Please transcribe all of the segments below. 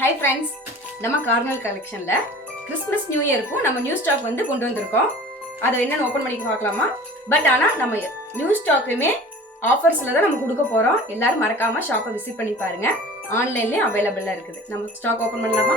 Hi friends, நம்ம Cornell கலெக்ஷன்ல Christmas new இயருக்கு நம்ம நியூ ஸ்டாக் வந்து கொண்டு வந்திருக்கோம். அதை என்னன்னு ஓபன் பண்ணி பார்க்கலாமா? பட் ஆனா நம்ம நியூ ஸ்டாக்குமே ஆஃபர்ஸ்ல தான் நம்ம கொடுக்க போறோம். எல்லாரும் மறக்காம ஷாப்பை விசிட் பண்ணி பாருங்க. ஆன்லைன்லயே அவைலபிளா இருக்குது. நம்ம ஸ்டாக் ஓபன் பண்ணலாமா?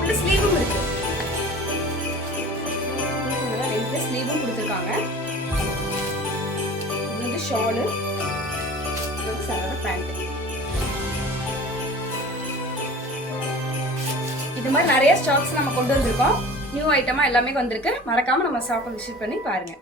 உள்ள ஸ்லீவும் இருக்கு. ரெண்டு ஸ்லீவும் கொடுத்திருக்காங்க. இது வந்து ஷால், இது வந்து சராரா பேண்ட். இது மாதிரி நிறைய ஸ்டாக்ஸ் நம்ம கொண்டு வந்திருக்கோம். நியூ ஐட்டமா எல்லாமே வந்திருக்கு. மறக்காம நம்ம ஷாப்பை விசிட் பண்ணி பாருங்க.